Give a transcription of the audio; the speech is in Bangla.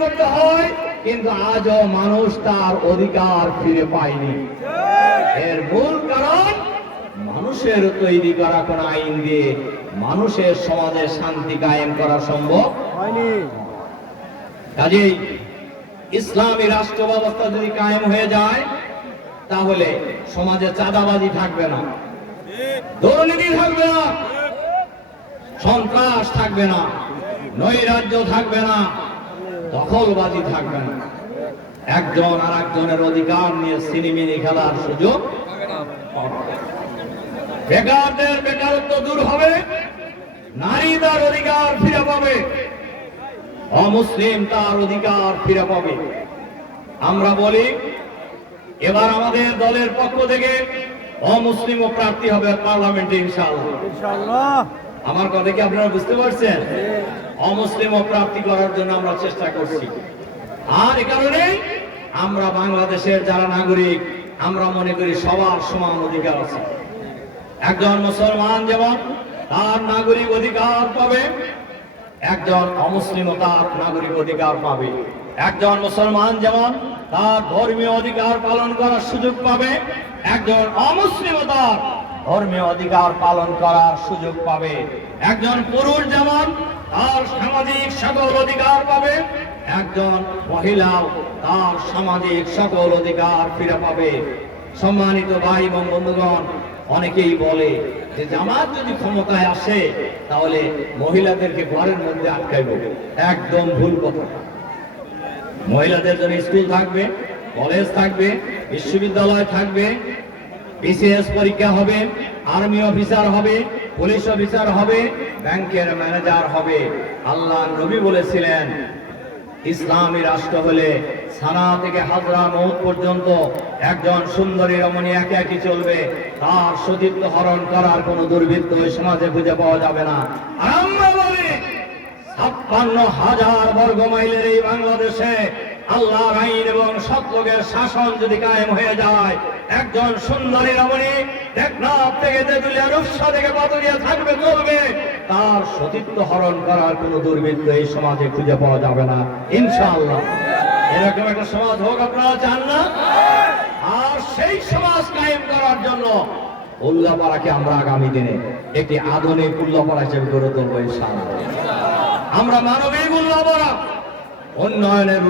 করতে হয় কিন্তু আজও মানুষ তার অধিকার ফিরে পায়নি। এর মূল কারণ মানুষের তৈরি করা কোন আইন দিয়ে মানুষের সমাজে শান্তি কায়েম করা সম্ভব হয়নি। কাজেই ইসলামী রাষ্ট্র ব্যবস্থা যদি কায়েম হয়ে যায় তাহলে সমাজে চাঁদাবাজি থাকবে না দুর্নীতি থাকবে না সন্ত্রাস থাকবে না নৈরাজ্য থাকবে না দখলবাজি থাকবে না। একজন আর একজনের অধিকার নিয়ে সিনেমিনি খেলার সুযোগ বেকারদের বেকারত্ব দূর হবে নারী তার অধিকার ফিরে পাবে, অমুসলিম তার অধিকার ফিরে পাবে। আমরা বলি, এবার আমাদের দলের পক্ষ থেকে অমুসলিমও প্রার্থী হবে পার্লামেন্টে ইনশাআল্লাহ। আমার কথা কি আপনারা বুঝতে পারছেন? অমুসলিমও প্রার্থী করার জন্য আমরা চেষ্টা করছি। আর এ কারণে আমরা বাংলাদেশের যারা নাগরিক, আমরা মনে করি সবার সমান অধিকার আছে। একজন মুসলমান যেমন তার নাগরিক অধিকার পাবে, একজন অমুসলিমও তার নাগরিক অধিকার পাবে। একজন মুসলমান যেমন তার ধর্মীয় অধিকার পালন করার সুযোগ পাবে, একজন অমুসলিমও তার ধর্মীয় অধিকার পালন করার সুযোগ পাবে। একজন পুরুষ যেমন, তার সামাজিক সকল অধিকার পাবে। একজন মহিলাও তার সামাজিক সকল অধিকার ফিরে পাবে। সম্মানিত ভাই এবং বন্ধুগণ, অনেকেই বলে যে জামাত যদি ক্ষমতায় আসে, তাহলে মহিলাদেরকে ঘরের মধ্যে আটকাইব। একদম ভুল কথা। মহিলাদের জন্য স্কুল থাকবে, কলেজ থাকবে, বিশ্ববিদ্যালয় থাকবে বিসিএস পরীক্ষা হবে, আর্মি অফিসার হবে, পুলিশ অফিসার হবে, ব্যাংকের ম্যানেজার হবে। আল্লাহ নবী বলেছিলেন, ইসলামী রাষ্ট্র হলে সানা থেকে হাজরা মৌত পর্যন্ত একজন সুন্দরী রমণী একে একই চলবে। তার সতীত্ব হরণ করার কোনো দুর্বৃত্ত ওই সমাজে খুঁজে পাওয়া যাবে না। আর আমরা বলি ছাপ্পান্ন হাজার বর্গ মাইলের এই বাংলাদেশে আল্লাহর আইন এবং সৎলোকের শাসন যদি কায়েম হয়ে যায়, একজন সুন্দরী রমণী টেকনাফ থেকে তেঁতুলিয়া রূপসা থেকে পাতুরিয়া থাকবে, চলবে। তার সতীত্ব হরণ করার কোন দুর্বৃত্ত এই সমাজে খুঁজে পাওয়া যাবে না, ইনশাআল্লাহ। এরকম একটা সমাজ হোক আপনারা চান না? আর সেই সমাজ কায়েম করার জন্য উল্লাপাড়াকে আমরা আগামী দিনে একটি আধুনিক উল্লাপাড়া হিসেবে গড়ে তুলবো, ইনশাআল্লাহ। আমরা মানবিক উল্লাপাড়া, উন্নয়নের